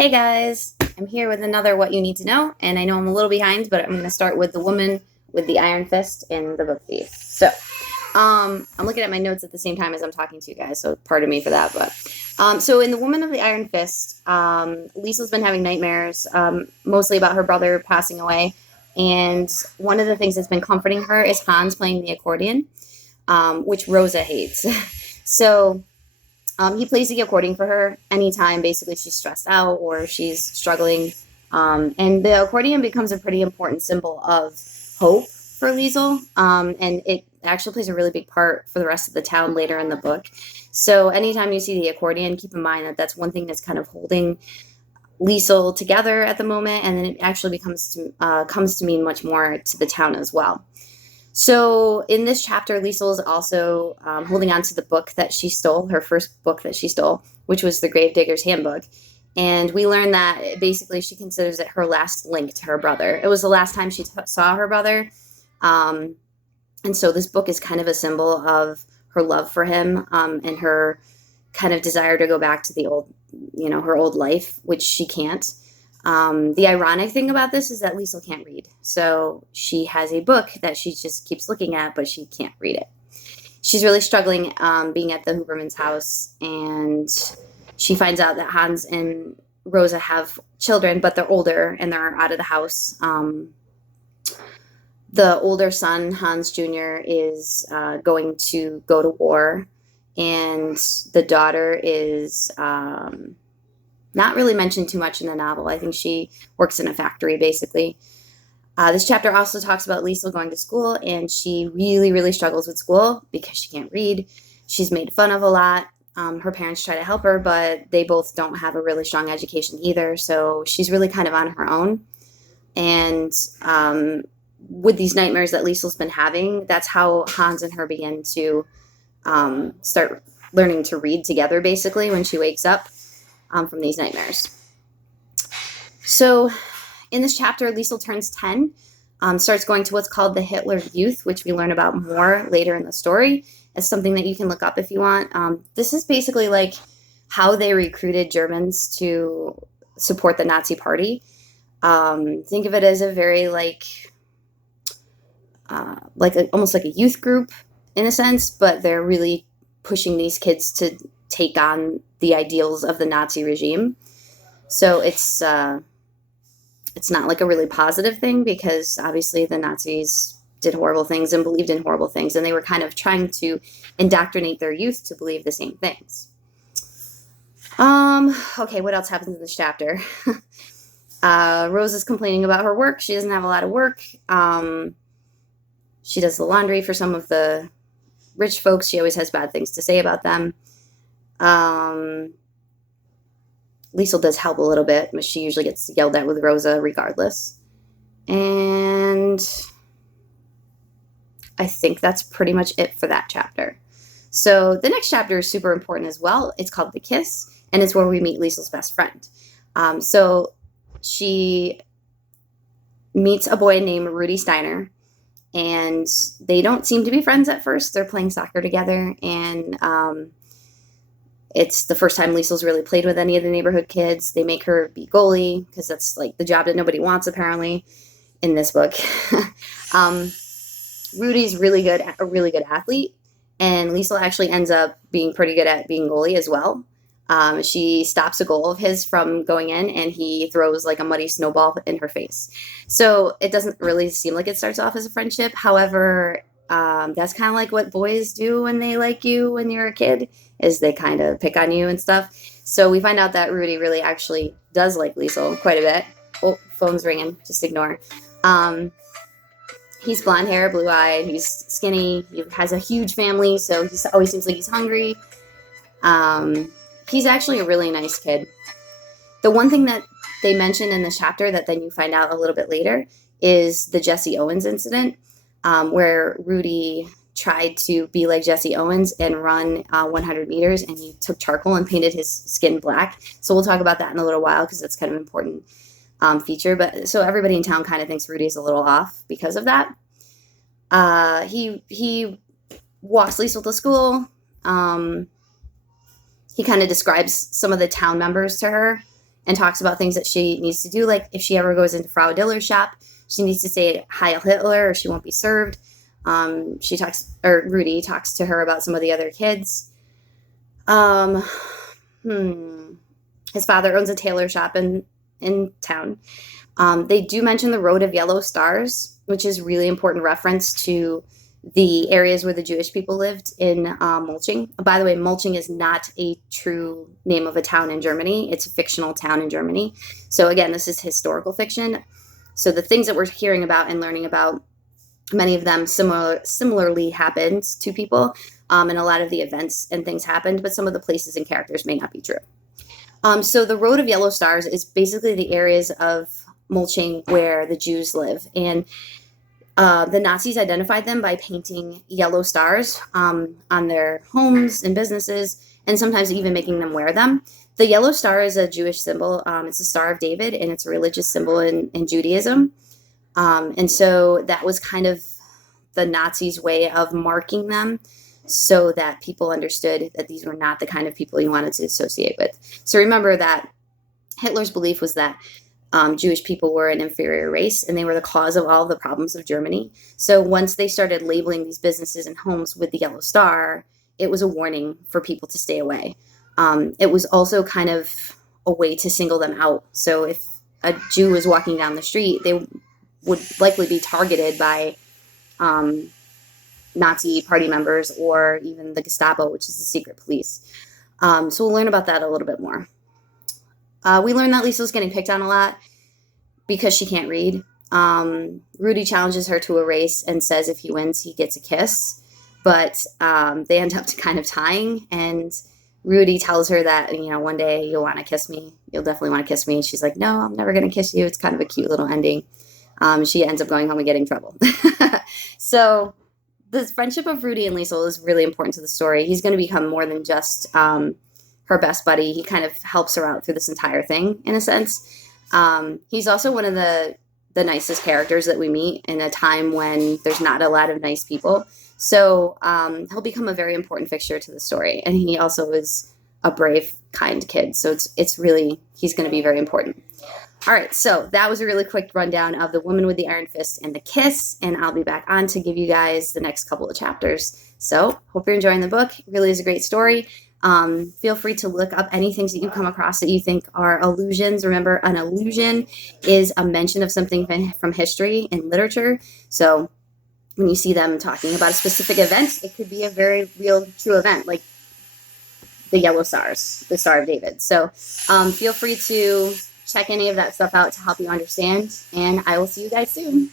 Hey guys, I'm here with another What You Need to Know, and I know I'm a little behind, but I'm going to start with the woman with the iron fist in the book thief. I'm looking at my notes at the same time as I'm talking to you guys, so pardon me for that. So in the woman of the iron fist, Lisa's been having nightmares, mostly about her brother passing away, and one of the things that's been comforting her is Hans playing the accordion, which Rosa hates. so he plays the accordion for her anytime basically she's stressed out or she's struggling. And the accordion becomes a pretty important symbol of hope for Liesel. And it actually plays a really big part for the rest of the town later in the book. So anytime you see the accordion, keep in mind that that's one thing that's kind of holding Liesel together at the moment. And then it actually comes to mean much more to the town as well. So in this chapter, Liesel is also holding on to the book that she stole, her first book that she stole, which was the Gravedigger's Handbook. And we learn that basically she considers it her last link to her brother. It was the last time she saw her brother. And so this book is kind of a symbol of her love for him and her kind of desire to go back to the old, her old life, which she can't. The ironic thing about this is that Liesel can't read. So she has a book that she just keeps looking at, but she can't read it. She's really struggling being at the Huberman's house, and she finds out that Hans and Rosa have children, but they're older and they're out of the house. The older son, Hans Jr., is going to go to war, and the daughter is not really mentioned too much in the novel. I think she works in a factory, basically. This chapter also talks about Liesel going to school, and she really, really struggles with school because she can't read. She's made fun of a lot. Her parents try to help her, but they both don't have a really strong education either, so she's really kind of on her own. And with these nightmares that Liesel's been having, that's how Hans and her begin to start learning to read together, basically, when she wakes up from these nightmares. So in this chapter, Liesel turns 10, starts going to what's called the Hitler Youth, which we learn about more later in the story. It's something that you can look up if you want. This is basically like how they recruited Germans to support the Nazi party. Think of it as a very almost like a youth group in a sense, but they're really pushing these kids to take on the ideals of the Nazi regime. So it's not like a really positive thing because obviously the Nazis did horrible things and believed in horrible things, and they were kind of trying to indoctrinate their youth to believe the same things. Okay, what else happens in this chapter? Rose is complaining about her work. She doesn't have a lot of work. She does the laundry for some of the rich folks. She always has bad things to say about them. Liesel does help a little bit, but she usually gets yelled at with Rosa regardless. And I think that's pretty much it for that chapter. So the next chapter is super important as well. It's called The Kiss, and it's where we meet Liesel's best friend. So she meets a boy named Rudy Steiner, and they don't seem to be friends at first. They're playing soccer together, and it's the first time Liesel's really played with any of the neighborhood kids. They make her be goalie because that's like the job that nobody wants, apparently, in this book. Rudy's a really good athlete, and Liesel actually ends up being pretty good at being goalie as well. She stops a goal of his from going in, and he throws like a muddy snowball in her face. So it doesn't really seem like it starts off as a friendship. However, that's kind of like what boys do when they like you when you're a kid, is they kind of pick on you and stuff. So we find out that Rudy really actually does like Liesel quite a bit. Oh, phone's ringing. Just ignore. He's blonde hair, blue-eyed. He's skinny. He has a huge family, so he always seems like he's hungry. He's actually a really nice kid. The one thing that they mention in this chapter that then you find out a little bit later is the Jesse Owens incident, where Rudy tried to be like Jesse Owens and run 100 meters, and he took charcoal and painted his skin black. So we'll talk about that in a little while because that's kind of an important feature. But so everybody in town kind of thinks Rudy's a little off because of that. He walks Liesel to school. He kind of describes some of the town members to her, and talks about things that she needs to do. Like if she ever goes into Frau Diller's shop, she needs to say Heil Hitler or she won't be served. Rudy talks to her about some of the other kids. His father owns a tailor shop in town. They do mention the Road of Yellow Stars, which is really important reference to the areas where the Jewish people lived in Mulching. By the way, Mulching is not a true name of a town in Germany. It's a fictional town in Germany. So again, this is historical fiction. So the things that we're hearing about and learning about, many of them similarly happened to people, and a lot of the events and things happened, but some of the places and characters may not be true. So the Road of Yellow Stars is basically the areas of Mulching where the Jews live. And the Nazis identified them by painting yellow stars on their homes and businesses, and sometimes even making them wear them. The yellow star is a Jewish symbol. It's a Star of David, and it's a religious symbol in Judaism. And so that was kind of the Nazis' way of marking them so that people understood that these were not the kind of people you wanted to associate with. So remember that Hitler's belief was that Jewish people were an inferior race and they were the cause of all the problems of Germany. So once they started labeling these businesses and homes with the yellow star, it was a warning for people to stay away. It was also kind of a way to single them out. So if a Jew was walking down the street, they would likely be targeted by Nazi party members or even the Gestapo, which is the secret police. So we'll learn about that a little bit more. We learned that Liesel's getting picked on a lot because she can't read. Rudy challenges her to a race and says if he wins, he gets a kiss. But they end up kind of tying, and Rudy tells her that, one day you'll want to kiss me. You'll definitely want to kiss me. And she's like, no, I'm never going to kiss you. It's kind of a cute little ending. She ends up going home and getting in trouble. So the friendship of Rudy and Liesel is really important to the story. He's going to become more than just her best buddy. He kind of helps her out through this entire thing, in a sense. He's also one of the nicest characters that we meet in a time when there's not a lot of nice people. So he'll become a very important fixture to the story. And he also is a brave, kind kid. So he's going to be very important. All right, so that was a really quick rundown of The Woman with the Iron Fist and The Kiss, and I'll be back on to give you guys the next couple of chapters. So hope you're enjoying the book. It really is a great story. Feel free to look up any things that you come across that you think are allusions. Remember, an allusion is a mention of something from history and literature. So when you see them talking about a specific event, it could be a very real, true event, like the yellow stars, the Star of David. So feel free to check any of that stuff out to help you understand, and I will see you guys soon.